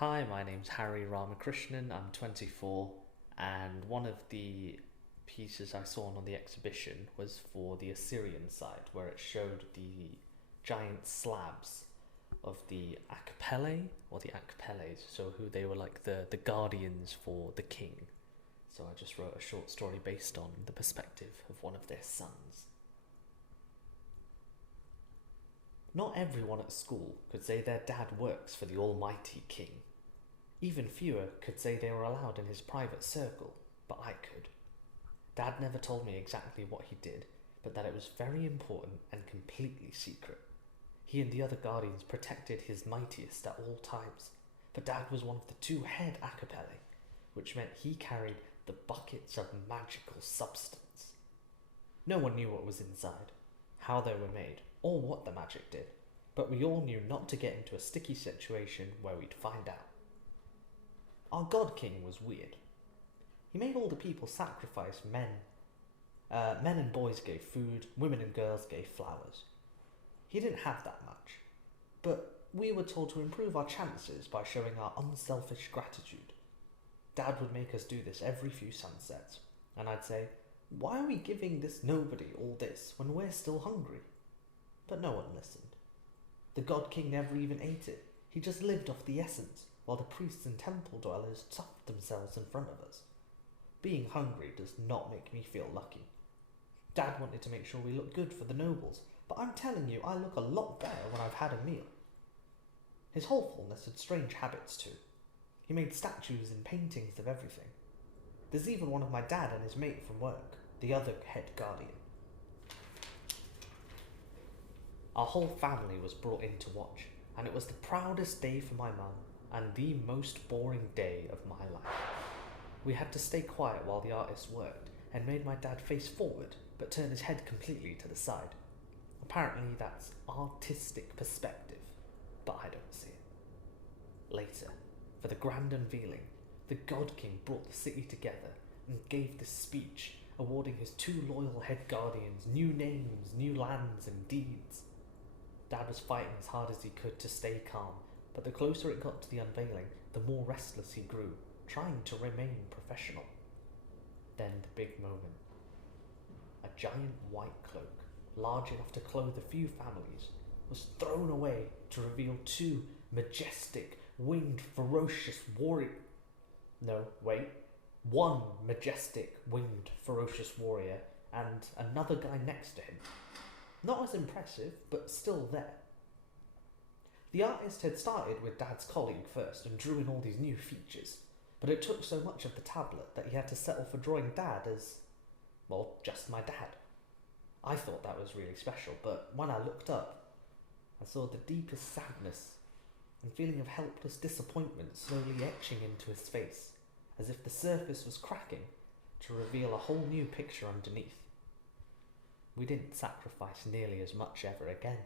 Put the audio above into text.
Hi, my name's Harry Ramakrishnan. I'm 24, and one of the pieces I saw on the exhibition was for the Assyrian side, where it showed the giant slabs of the Akapelle, or the Akapelles, so who they were like the guardians for the king. So I just wrote a short story based on the perspective of one of their sons. Not everyone at school could say their dad works for the almighty king. Even fewer could say they were allowed in his private circle, but I could. Dad never told me exactly what he did, but that it was very important and completely secret. He and the other guardians protected his mightiest at all times, but Dad was one of the two head Akapelle, which meant he carried the buckets of magical substance. No one knew what was inside, how they were made, or what the magic did, but we all knew not to get into a sticky situation where we'd find out. Our God King was weird. He made all the people sacrifice men. Men and boys gave food, women and girls gave flowers. He didn't have that much, but we were told to improve our chances by showing our unselfish gratitude. Dad would make us do this every few sunsets, and I'd say, "Why are we giving this nobody all this when we're still hungry?" But no one listened. The God King never even ate it. He just lived off the essence, while the priests and temple dwellers stuffed themselves in front of us. Being hungry does not make me feel lucky. Dad wanted to make sure we looked good for the nobles, but I'm telling you, I look a lot better when I've had a meal. His wholefulness had strange habits too. He made statues and paintings of everything. There's even one of my dad and his mate from work, the other head guardian. Our whole family was brought in to watch, and it was the proudest day for my mum and the most boring day of my life. We had to stay quiet while the artist worked and made my dad face forward but turn his head completely to the side. Apparently that's artistic perspective, but I don't see it. Later, for the grand unveiling, the God King brought the city together and gave this speech awarding his two loyal head guardians new names, new lands and deeds. Dad was fighting as hard as he could to stay calm, but the closer it got to the unveiling, the more restless he grew, trying to remain professional. Then the big moment. A giant white cloak, large enough to clothe a few families, was thrown away to reveal two majestic, winged, ferocious one majestic, winged, ferocious warrior and another guy next to him. Not as impressive, but still there. The artist had started with Dad's colleague first and drew in all these new features, but it took so much of the tablet that he had to settle for drawing Dad as, well, just my dad. I thought that was really special, but when I looked up, I saw the deepest sadness and feeling of helpless disappointment slowly etching into his face, as if the surface was cracking to reveal a whole new picture underneath. We didn't sacrifice nearly as much ever again.